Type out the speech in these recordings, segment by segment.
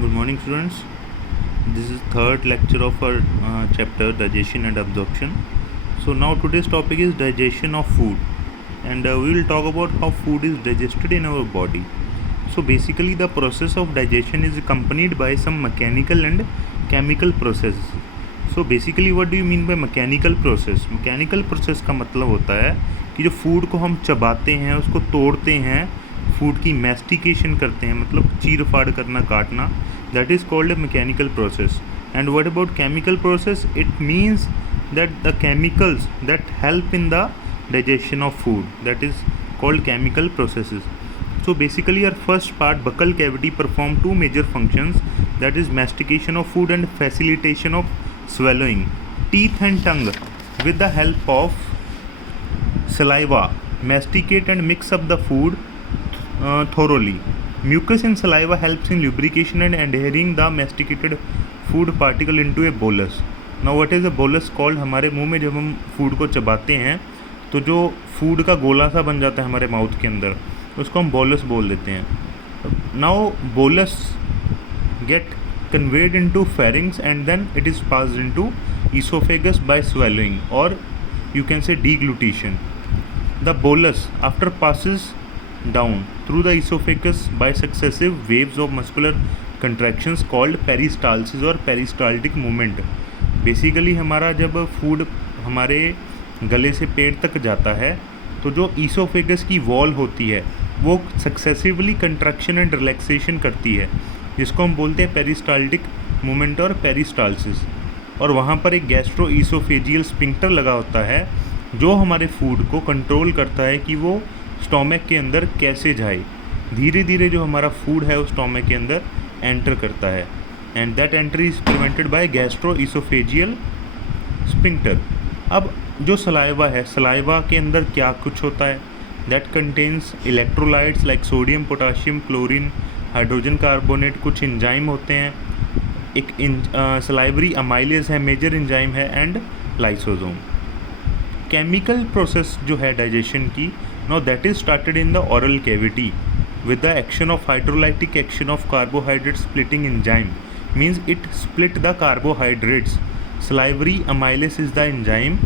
Good morning, students. This is third lecture of our chapter digestion and absorption. So now today's topic is digestion of food, and we will talk about how food is digested in our body. So basically, the process of digestion is accompanied by some mechanical and chemical processes. So basically, what do you mean by mechanical process? Mechanical process का मतलब होता है कि जो food को हम चबाते हैं, उसको तोड़ते हैं, फूड की मैस्टिकेशन करते हैं, मतलब चीर फाड़ करना, काटना, that is called a mechanical process. And what about chemical process? It means that the chemicals that help in the digestion of food, that is called chemical processes. So basically our first part, buccal cavity, perform two major functions, that is mastication of food and facilitation of swallowing. Teeth and tongue, with the help of saliva, masticate and mix up the food thoroughly. Mucus in saliva helps in lubrication and adhering the masticated food particle into a bolus. Now what is a bolus called? हमारे मुंह में जब हम food को चबाते हैं तो जो फूड का गोला सा बन जाता है हमारे माउथ के अंदर, उसको हम बोलस बोल देते हैं. नाउ bolus get conveyed into pharynx and then it is passed into oesophagus by swallowing, और you can say deglutition. The bolus after passes down through the oesophagus by successive waves of muscular contractions called peristalsis और peristaltic movement. Basically हमारा जब food हमारे गले से पेट तक जाता है तो जो ईसोफेगस की वॉल होती है वो सक्सेसिवली कंट्रैक्शन एंड रिलैक्सेशन करती है, जिसको हम बोलते हैं पेरिस्टाल्टिक मूवमेंट और पेरिस्टाल्सिस. और वहाँ पर एक गैस्ट्रो ईसोफेजियल स्फिंक्टर लगा होता है जो हमारे फूड को कंट्रोल करता है कि वो स्टोमक के अंदर कैसे जाए. धीरे धीरे जो हमारा फूड है वो स्टोमक के अंदर एंटर करता है, and that entry is prevented by gastro oesophageal sphincter. अब जो सलाइवा है, सलाइवा के अंदर क्या कुछ होता है? That contains electrolytes like sodium, potassium, chlorine, hydrogen carbonate. कुछ एंजाइम होते हैं, एक सलाइवरी अमाइलेज है, मेजर एंजाइम है, एंड लाइसोसोम. केमिकल प्रोसेस जो है डाइजेशन की, now that is started in the oral cavity with the action of hydrolytic action of carbohydrate splitting enzyme, means it split the carbohydrates. Salivary amylase is the enzyme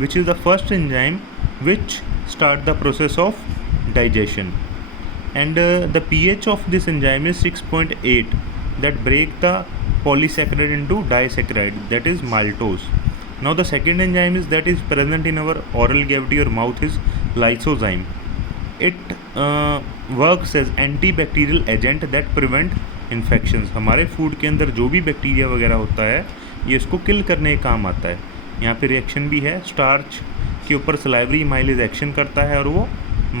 which is the first enzyme which start the process of digestion, and the pH of this enzyme is 6.8, that break the polysaccharide into disaccharide, that is maltose. Now the second enzyme is that is present in our oral cavity or mouth is lysozyme. It works as antibacterial agent that prevent infections. हमारे food के अंदर जो भी bacteria वगैरह होता है ये इसको किल करने का काम आता है. यहाँ पे रिएक्शन भी है, स्टार्च के ऊपर सलाइवरी अमाइलेज एक्शन करता है और वो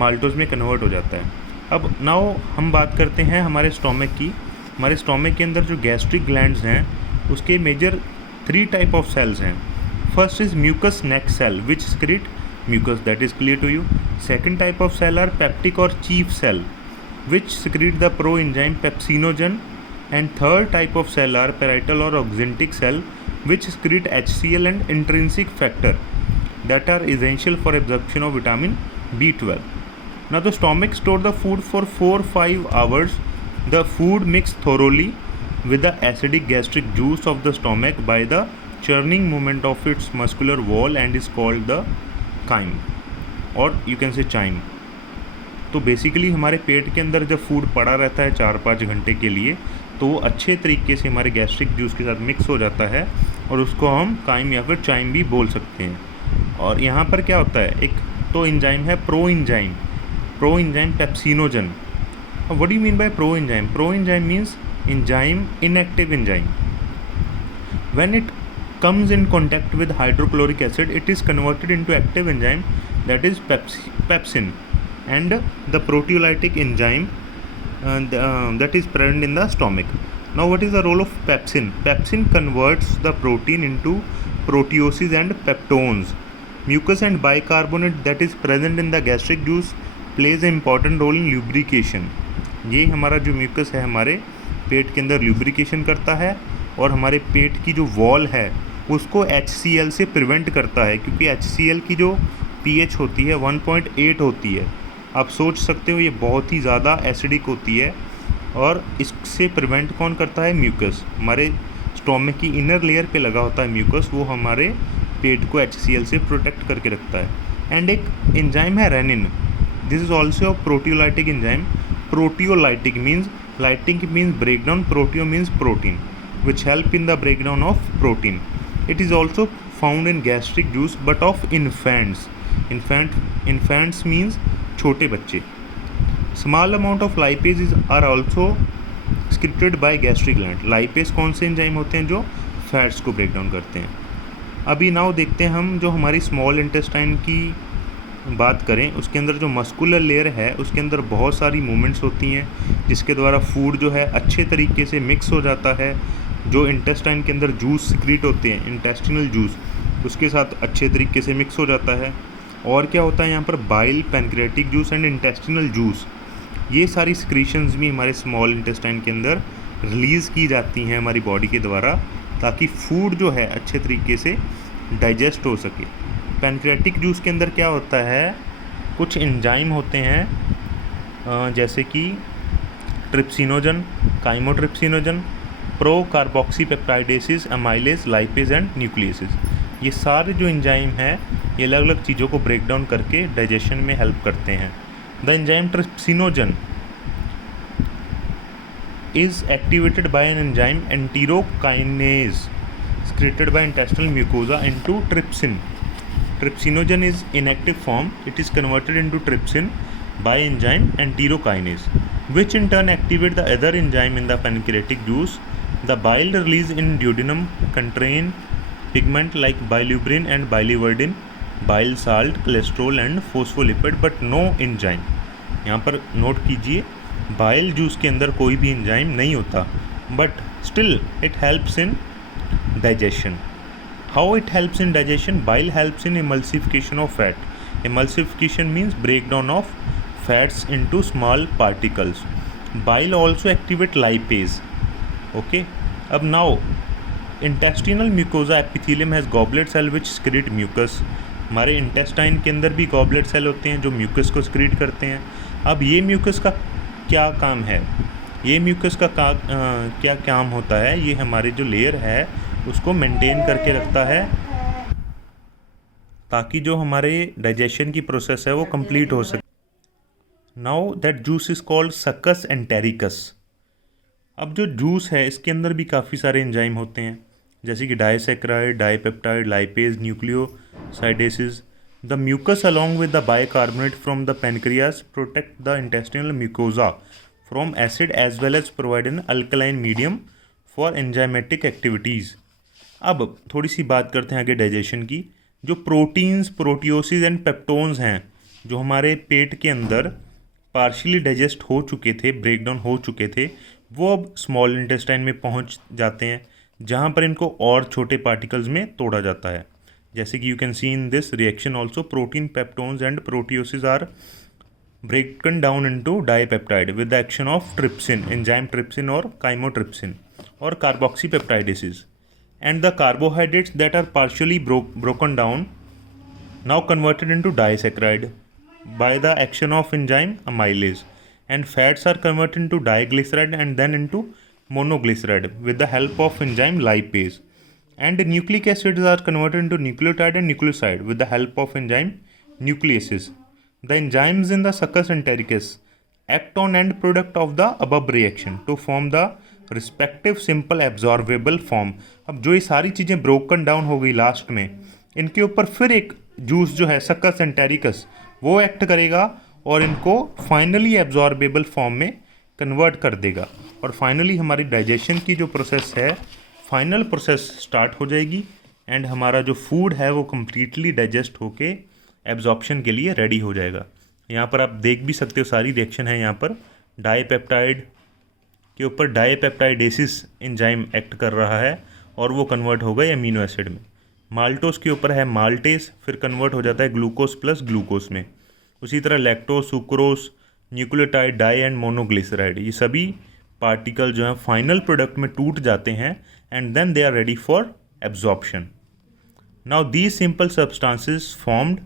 माल्टोज में कन्वर्ट हो जाता है. अब नाउ हम बात करते हैं हमारे स्टोमक की. हमारे स्टोमक के अंदर जो गैस्ट्रिक ग्लैंड्स हैं उसके मेजर 3 टाइप ऑफ सेल्स हैं. First is mucus neck cell which secrete mucus, that is clear to you. Second type of cell are peptic और chief cell which secrete the pro-enzyme pepsinogen, and third type of cell are parietal or oxyntic cell which secrete HCl and intrinsic factor that are essential for absorption of vitamin B12. Now the stomach store the food for 4-5 hours. The food mixed thoroughly with the acidic gastric juice of the stomach by the churning movement of its muscular wall and is called the chyme, or you can say chyme. तो basically हमारे पेट के अंदर जब food पड़ा रहता है 4-5 घंटे के लिए तो वो अच्छे तरीके से हमारे गैस्ट्रिक जूस के साथ मिक्स हो जाता है और उसको हम काइम या फिर चाइम भी बोल सकते हैं. और यहाँ पर क्या होता है, एक तो एंजाइम है pro enzyme pepsinogen. What do you mean by pro enzyme? Pro enzyme means enzyme inactive enzyme. When it comes in contact with hydrochloric acid, it is converted into active enzyme, that is pepsin, and the proteolytic enzyme that is present in the stomach. Now what is the role of pepsin? Pepsin converts the protein into proteoses and peptones. Mucus and bicarbonate that is present in the gastric juice plays an important role in lubrication. ये हमारा जो mucus है हमारे पेट के अंदर lubrication करता है और हमारे पेट की जो वॉल है उसको HCl से प्रिवेंट करता है, क्योंकि HCl की जो pH होती है 1.8 होती है. आप सोच सकते हो ये बहुत ही ज़्यादा एसिडिक होती है और इससे प्रिवेंट कौन करता है? म्यूकस। हमारे स्टोमक की इनर लेयर पे लगा होता है म्यूकस, वो हमारे पेट को HCl से प्रोटेक्ट करके रखता है। एंड एक एंजाइम है rennin, this is also a proteolytic enzyme. Proteolytic means breakdown, proteo means protein, which help in the breakdown of protein. It is also found in gastric juice but of infants. Infants means छोटे बच्चे. Small amount of lipase are also secreted by gastric gland. Lipase कौन से enzyme होते हैं? जो fats को break down करते हैं। अभी नाउ देखते हैं हम, जो हमारी स्मॉल इंटेस्टाइन की बात करें, उसके अंदर जो मस्कुलर लेयर है उसके अंदर बहुत सारी मूवमेंट्स होती हैं जिसके द्वारा फूड जो है अच्छे तरीके से मिक्स हो जाता है। जो इंटेस्टाइन के अंदर जूस सिक्रीट होते हैं, इंटेस्टिनल जूस, उसके साथ अच्छे तरीके से मिक्स हो जाता है। और क्या होता है यहाँ पर? Bile, pancreatic juice and intestinal juice, ये सारी सिक्रीशंस भी हमारे स्मॉल इंटेस्टाइन के अंदर रिलीज़ की जाती हैं हमारी बॉडी के द्वारा, ताकि फूड जो है अच्छे तरीके से डाइजेस्ट हो सके। पैनक्रियाटिक जूस के अंदर क्या होता है? कुछ एंजाइम होते हैं जैसे कि trypsinogen, chymotrypsinogen, pro carboxypeptidases, amylase, lipase and nucleases. ये सारे जो एंजाइम हैं ये अलग अलग चीज़ों को ब्रेक डाउन करके डाइजेशन में हेल्प करते हैं। The enzyme trypsinogen is activated by an enzyme enterokinase secreted by intestinal mucosa into trypsin. Trypsinogen is inactive form. It is converted into trypsin by enzyme enterokinase, which in turn activate the other enzyme in the pancreatic juice. The bile release in duodenum contain pigment like bilirubin and biliverdin, bile salt, cholesterol and phospholipid, but no enzyme. यहाँ पर note कीजिए, bile juice के अंदर कोई भी enzyme नहीं होता, but still it helps in digestion. How it helps in digestion? Bile helps in emulsification of fat. Emulsification means break down of fats into small particles. Bile also activate lipase. Okay, अब now intestinal mucosa epithelium has goblet cell which secrete mucus. हमारे intestine के अंदर भी goblet cell होते हैं जो mucus को secrete करते हैं. अब ये म्यूकस का क्या काम है? ये म्यूकस का क्या काम होता है? ये हमारे जो लेयर है उसको मेंटेन करके रखता है ताकि जो हमारे डाइजेशन की प्रोसेस है वो कंप्लीट हो सके. Now that juice is called succus entericus. अब जो जूस है इसके अंदर भी काफ़ी सारे एंजाइम होते हैं जैसे कि disaccharide, dipeptide, lipase, nucleosidases. The mucus along with the bicarbonate from the pancreas protect the intestinal mucosa from acid as well as provide an alkaline medium for enzymatic activities. अब थोड़ी सी बात करते हैं आगे डाइजेशन की. जो प्रोटीन्स, प्रोटियोसिस एंड पेप्टोन्स हैं जो हमारे पेट के अंदर पार्शियली डाइजेस्ट हो चुके थे, ब्रेक डाउन हो चुके थे, वो अब स्मॉल इंटेस्टाइन में पहुंच जाते हैं जहां पर इनको और छोटे पार्टिकल्स में तोड़ा जाता है. जैसे कि you can see in this reaction also protein, peptones and proteoses are broken down into dipeptide with the action of trypsin, enzyme trypsin और काइमोट्रिप्सिन और carboxypeptidases. And the carbohydrates that are partially broken down now converted into disaccharide by the action of enzyme amylase, and fats are converted into diglyceride and then into monoglyceride with the help of enzyme lipase, and nucleic acids are converted into nucleotide and nucleoside with the help of enzyme nucleases. The enzymes in the succus entericus act on end product of the above reaction to form the respective simple absorbable form. अब जो ये सारी चीज़ें broken down हो गई last में, इनके ऊपर फिर एक जूस जो है सक्कस एंटेरिकस वो एक्ट करेगा और इनको फाइनली एब्जॉर्बेबल फॉर्म में कन्वर्ट कर देगा, और फाइनली हमारी डाइजेशन की जो प्रोसेस है, फाइनल प्रोसेस स्टार्ट हो जाएगी एंड हमारा जो फूड है वो कम्प्लीटली डाइजेस्ट होके एब्जॉर्प्शन के लिए रेडी हो जाएगा. यहाँ पर आप देख भी सकते हो सारी रिएक्शन है. यहाँ पर डाइपेप्टाइड के ऊपर डाइपेप्टाइडेसिस एंजाइम एक्ट कर रहा है और वो कन्वर्ट हो गए अमीनो एसिड में. माल्टोस के ऊपर है माल्टेस, फिर कन्वर्ट हो जाता है ग्लूकोस प्लस ग्लूकोस में. उसी तरह lactose, sucrose, nucleotide, di and monoglyceride, ये सभी पार्टिकल जो हैं फाइनल प्रोडक्ट में टूट जाते हैं and then they are ready for absorption. Now these simple substances formed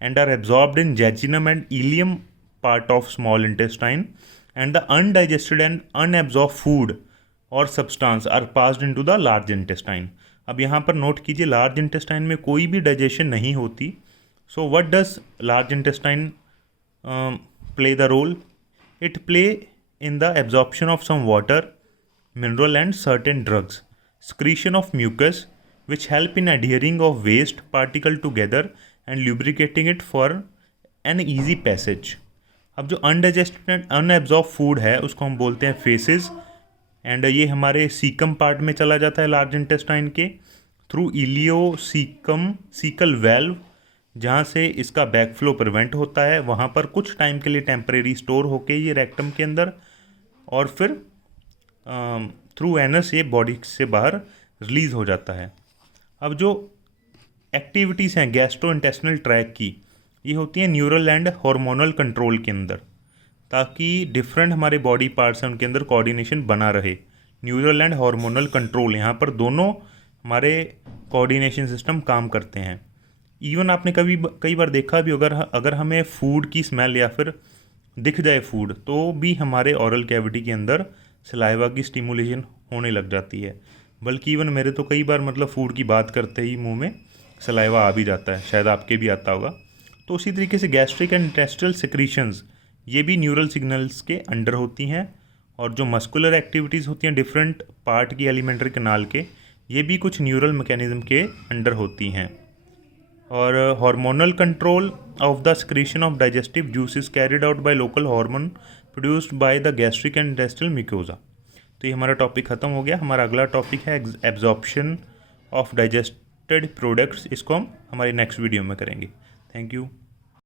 and are absorbed in jejunum and ileum part of small intestine and the undigested and unabsorbed food और substance are passed into the large intestine. अब यहाँ पर note कीजिए, large intestine में कोई भी digestion नहीं होती। So what does large intestine play the role? It play in the absorption of some water, mineral and certain drugs, secretion of mucus which help in adhering of waste particle together and lubricating it for an easy passage। अब जो undigested unabsorbed food है उसको हम बोलते हैं faces, and ये हमारे caecum part में चला जाता है लार्ज इंटेस्टाइन के थ्रू सीकल वेल्व, जहाँ से इसका बैकफ्लो प्रिवेंट होता है। वहाँ पर कुछ टाइम के लिए टेम्परेरी स्टोर होके ये रेक्टम के अंदर, और फिर थ्रू एनस ये बॉडी से बाहर रिलीज़ हो जाता है। अब जो एक्टिविटीज़ हैं गैस्ट्रो इंटेस्टिनल ट्रैक की, ये होती हैं न्यूरल एंड हार्मोनल कंट्रोल के अंदर, ताकि डिफरेंट हमारे बॉडी पार्ट्स हैं उनके अंदर कोऑर्डिनेशन बना रहे। न्यूरल एंड हार्मोनल कंट्रोल, यहाँ पर दोनों हमारे कोऑर्डिनेशन सिस्टम काम करते हैं। इवन आपने कई बार देखा भी, अगर हमें फूड की स्मेल या फिर दिख जाए फूड, तो भी हमारे ओरल कैविटी के अंदर सलाइवा की स्टिमुलेशन होने लग जाती है। बल्कि इवन मेरे तो कई बार मतलब फूड की बात करते ही मुंह में सलाइवा आ भी जाता है, शायद आपके भी आता होगा। तो उसी तरीके से गैस्ट्रिक एंड इंटेस्टिनल सिक्रीशंस ये भी न्यूरल सिग्नल्स के अंडर होती हैं, और जो मस्कुलर एक्टिविटीज़ होती हैं डिफरेंट पार्ट की एलिमेंट्री कैनाल के, ये भी कुछ न्यूरल मैकेनिज्म के अंडर होती हैं। और hormonal control of the secretion of digestive juices carried out by local hormone produced by the gastric and intestinal mucosa. तो ये हमारा टॉपिक ख़त्म हो गया। हमारा अगला टॉपिक है एब्जॉर्प्शन ऑफ डाइजेस्टेड प्रोडक्ट्स। इसको हम हमारी नेक्स्ट वीडियो में करेंगे। Thank you.